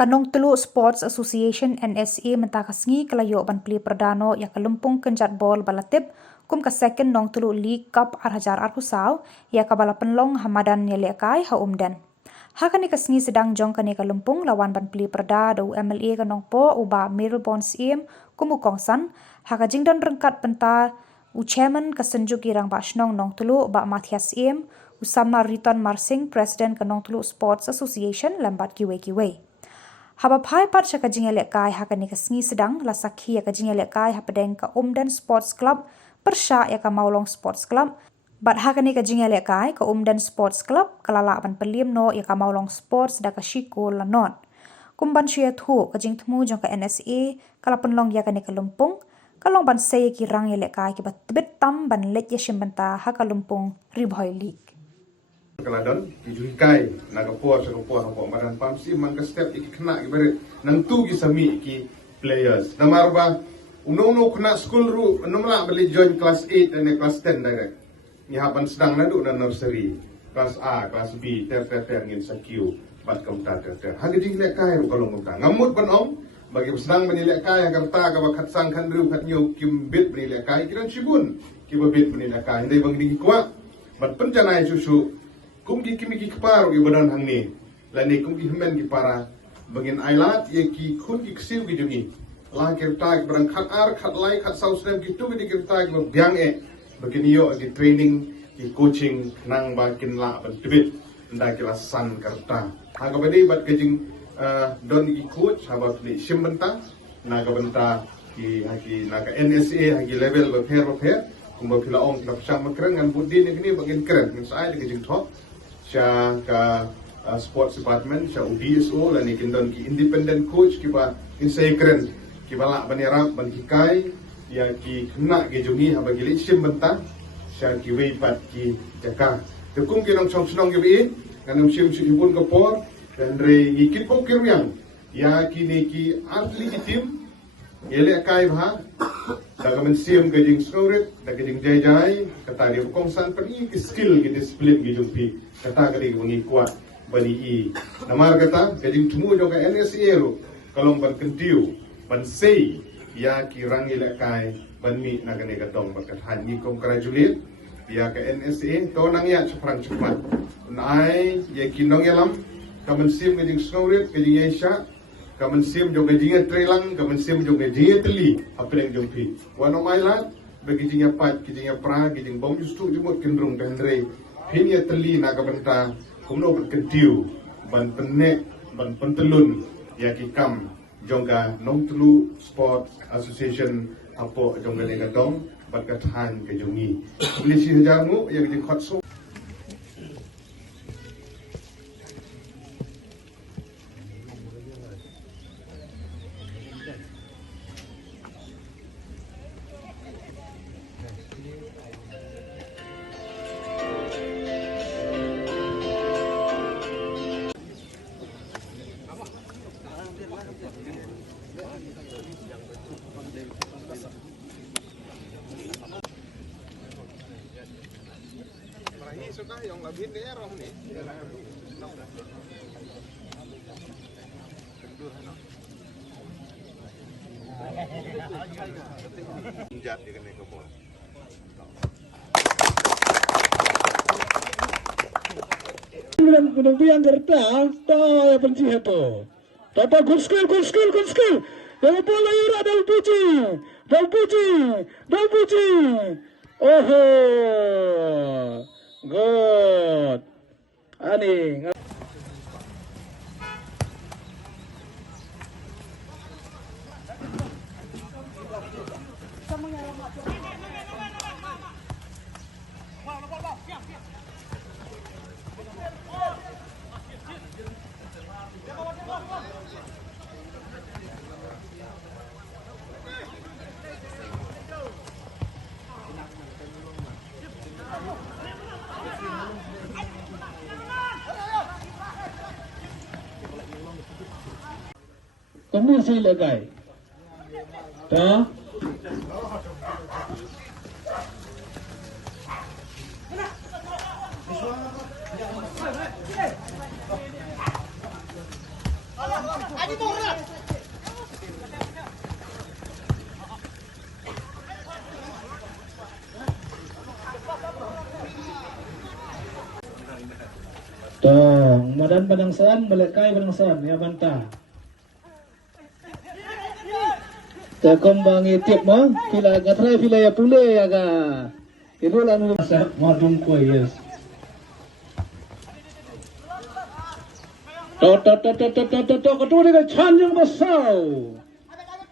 Kanong Telu Sports Association NSA mentakasngi kelayo ban peli perdano ya kelumpung kenjat bol balatip kum ka second nong Telu League Cup Arhajar Arhusau ya ka bala penlong Hamadan Nyelekai ha umdan. Hakani kasngi sedang jong kani kelumpung lawan ban peli perda do MLA kanong po uba Mirror Sim kumu kongsan haka jingdon rengkat penta u chairman kasenjuk irang ba shnong nong Telu ba Mathias Im usamna Riton Marsing president kanong Telu Sports Association lambat kiwe. Haba pai pat syaka jingele kai hakani kasngi sedang la sakhi ya ka jingele kai hapadeng ka Umdan Sports Club persya ya ka Maulong Sports Club bat hakani ka jingele kai ka Umdan Sports Club kalala ban pelim no ya ka Maulong Sports da ka Shiko lanon kumban syet hu ka jing temu jong ka NSA kala penlong ya kani ka lumpung kalong ban say ki rang yele kai ki bat tibet tam ban let ya shimbanta ha ka lumpung Ribhoy League Keladon dijuikai naga puas hapo madan pamsi man ka step iki kena ibarat nang tu ki sami ki players namarba uno kena school ru nomla beli join class 8 dan class 10 direct ni hapan sedang nadu dan nursery class A class B ter ngin sakiu bat kamta ter hagi dingle kai ru kalong kamta ngamut ban om bagi sedang menilai kai karta ka bakat sang kan ru kat nyu kimbit menilai kai kiran sibun ki babit menilai kai ndai bang dingi kwa bat pencanai susu kumki kimi ki keparo ki badan hang ni lani kumki hemen ki para bangin ailat ye ki khun ki ksiu ki jungi la kirta ki barang khat ar khat lai khat sau srem ki tu ki kirta ki byang bagin yo ki training ki coaching nang ba kin la ban tibit nda ki la san karta ha ka badi bat kejing don ki coach ha ba ni simbenta na ka benta ki na ka NSA ha ki level ba pher kumba pila ong la psang makrang ngan budin ni bagin keren min sai de kejing thok siya ka sports department siya UDSO lani kindon ki independent coach ki ba insay keren ki bala banirap ban hikay ya ki kena ki jungi ha bagi sim benta siya ki weipat ki jaka tukum ki nong sonong ki bi kanong sim sibun ko por dan re ngikit ko kiryang ya kini ki atli ki team yele kai bha daga men sim gajing snorit daga jing jai kata dia kongsan pergi ki skill ki disiplin ki jumpi kata kali wengi kuat bani i namar kata gajing tumu jo ka NSA ro kalong ban kentiu ban sei ya ki rangi le kai ban mi na gane gatong bakat hani congratulate ya ka NSA to nang ya ceprang cepat nai ya kinong yalam kamen sim gajing snorit gajing aisha kamen sim jo gajing trelang kamen sim jo gajing teli apeleng jumpi wano mailat bagi jinga pat kijinga pra kijing bom justu jumut kendrung dandre Hinia teli naga benta kumno berkentiu ban penek ban pentelun ya kikam jongga Nong Telu Sport Association apo jongga lega dong bat kathan ke jongi polisi hajamu yang di khotso sudah yang lebih ni rom ni. Jat dia kena kebun. Kemudian kertas, tahu apa sih itu? Tata good skill. Yang bola ira dal puji. Oh, good. Ani. Kamu sih legai, dah? Ayo Dong, Madan Padangsan, Melekai Padangsan, ya bantah. Terkembang tiap mo, pila katrai pila ya pule ya ga. Itu lalu masa modung ko yes. Ketua dengan Chanjung Basau.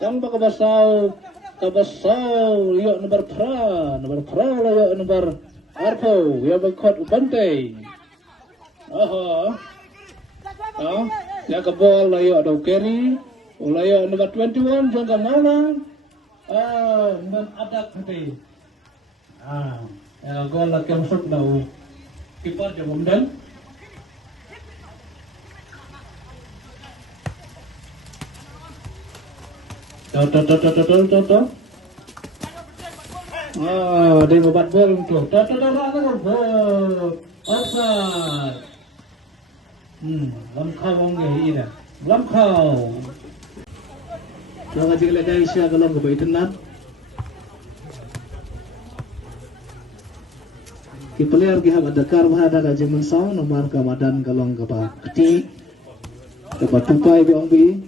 Yang baka Basau, yuk nomor pra lah yuk nomor Arpo, ya bakot ubante. Ya ke ball lah yuk ada carry. Ulaya nomor 21 jangka mana? Dan adak nanti. Ya gol lagi masuk dah. Kiper jawab dan. Toto. Dia membuat gol untuk. Gol. Offside. Lamkau orang ini dah. Lamkau. Jangan jika ada Aisyah kalau ke bayi tenat. Kipelir kihab ada karma ada kaji mensau nomor kamadan kalau ke keti. Dapat tupai biong bi.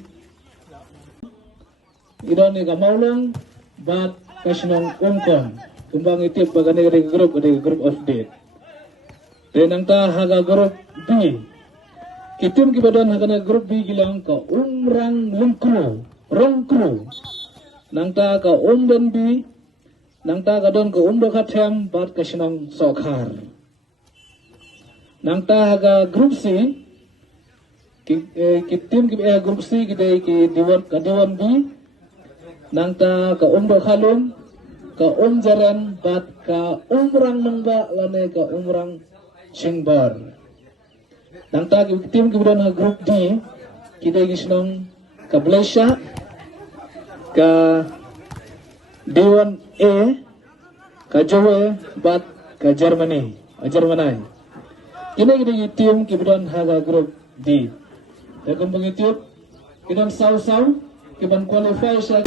Idon ni kamaulong bat kasinong umkon. Kumbang itip bagani dari grup of date. Dan angta haga grup B. Kitim kibadan haga grup B gilang ka umrang lungkro. Rongkru nangta ka dan bi nangta ka don ka do khatem bat ka sinong sokhar nangta haga group C kitim group C kita ki diwan bi nangta ka do khalum ka jaran bat ka umrang nangba lane ka umrang singbar nangta kitim kibadan ha group D kita ki sinong ka Malaysia ka Dewan A ka Jawa bat ka Germany kini kita tim kibudan haga grup D ya kembang itu kita saw kiban qualify sa